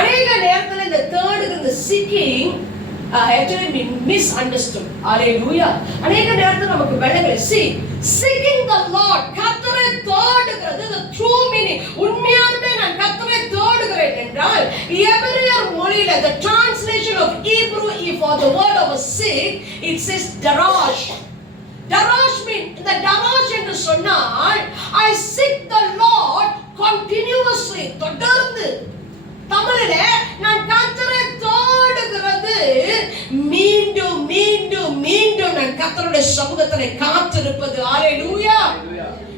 அநேக நேரத்துல இந்த தேர்டுக்கு இந்த seeking actually been misunderstood. Hallelujah. அநேக நேரத்துல நமக்கு விளங்கல. See, seeking the Lord, கர்த்தரை தேடுகிறது, the true meaning, உண்மையாலுமே நான் கர்த்தரை தேடுகிறேன் என்றால் எபிரேயர் மொழியில the translation of Hebrew for the word of seek, it says darash. Darash means, the darash என்று சொன்னால் I seek the Lord continuously, தொடர்ந்து. தமிழில நான் கர்த்தரை தேடுகிறது மீண்டும் மீண்டும் மீண்டும் நான் கர்த்தருடைய சமூகத்திலே காத்திருப்பது. ஹalleluya.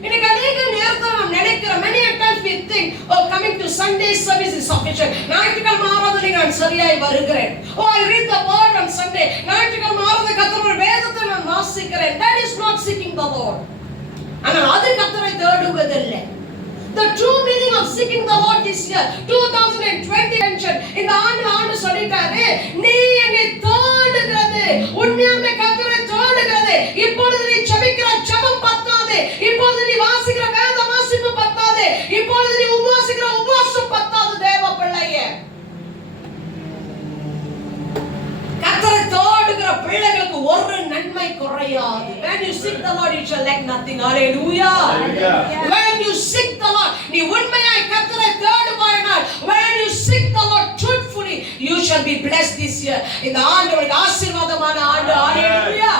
இன்னைக்கு அநேக நேரத்துல நாம் நினைக்கிறோம், many times we think, oh, coming to Sunday service is sufficient. ஞாயிற்றுக்கிழமை ஆராதனை நான் சரியாய் வருகிறேன். Oh, I read the word on Sunday. ஞாயிற்றுக்கிழமை ஆராதனை கர்த்தருடைய வேதத்தை நான் வாசிக்கிறேன். That is not seeking the Lord. ஆனால் அது கர்த்தரை தேடுவதில்லை. The true meaning of seeking the Lord this year, 2020 mention, இந்த ஆண்டு சொல்லிட்டாரு, நீ என்னை தேடுகிறது, உண்மையாலுமே கர்த்தரை தேடுகிறது. இப்பொழுது நீ ஜெபிக்கிற ஜெபம் பத்தாது, இப்பொழுது நீ வாசிக்கிற வேத வாசிப்பு பத்தாது, இப்பொழுது நீ உபவாசிக்கிற உபவாசம் பத்தாது. தேவ பிள்ளையே, கர்த்தரை தேடுகிற பிள்ளைகளுக்கு ஒரு நன்மை குறையாது. When you seek the Lord, you shall lack nothing. Hallelujah. When you seek the Lord, நீ உண்மையாய் கர்த்தரை தேடுவாயானால், when you seek the Lord truthfully, you shall be blessed this year. இந்த ஆண்டு ஒரு ஆசீர்வாதமான ஆண்டு. Hallelujah.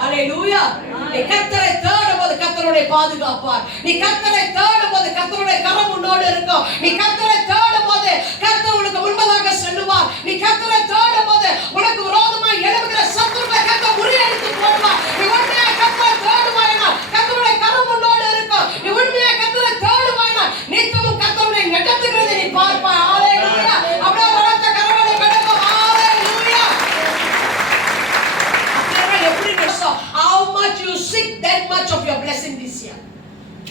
Hallelujah. நீ கர்த்தரை தேடும்போது கர்த்தருடைய பாதுகாப்பார். நீ கர்த்தரை தேடும்போது கர்த்தருடைய கரம் உன்னோடு இருக்கும். நீ கர்த்தரை தேடும்போது கர்த்தர் உனக்கு முன்பதாக செல்லுவார். நீ கர்த்தரை தேடும்போது உனக்கு விரோதமாய் எழும்புகிற சத்துருக்களை கர்த்தர் முறியடித்து போடுவார். நீ உண்மையாய் கர்த்தரை தேடுவாயானால் கர்த்தருடைய கரம் உன்னோடு இருக்கும். நீ உண்மையாய் கர்த்தரை தேடுவாயானால் நித்தமும் கர்த்தருடைய நடத்துகிறதை நீ பார்ப்பாய். ஹalleluya. அப்படியே வளர்த்த கரங்களை கடக்கும். ஹalleluya. எப்படி நடக்கும்? How much you seek, that much of your blessing this year.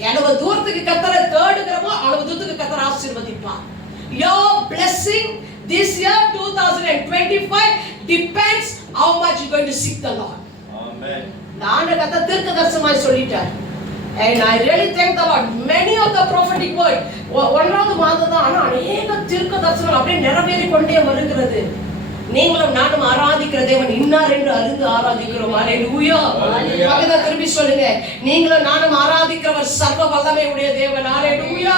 எவ்வளவு தூரத்துக்கு கர்த்தரை தேடுகிறோமோ அவ்வளவு தூரத்துக்கு கர்த்தர் ஆசீர்வதிப்பார். Your blessing this year 2025 depends how much you going to seek the Lord. Amen. நான் கர்த்தர் தீர்க்கதரிசனமாய் சொல்லிட்டார். And I really thank the Lord. Many of the prophetic word, ஒன்றாவது மாதம் தான், ஆனா அநேக தீர்க்கதரிசனம் அப்படியே நிறைவேறி கொண்டே வருகிறது. நீங்களும் நானும் ஆராதிக்கிற தேவன் இன்னார் என்று அறிந்து ஆராதிக்கிறோம். ஹalleluya. பக்கத்துல திரும்பி சொல்லுங்க, நீங்களும் நானும் ஆராதிக்கிறவர் சர்வ வல்லமை உடைய தேவன். ஹalleluya.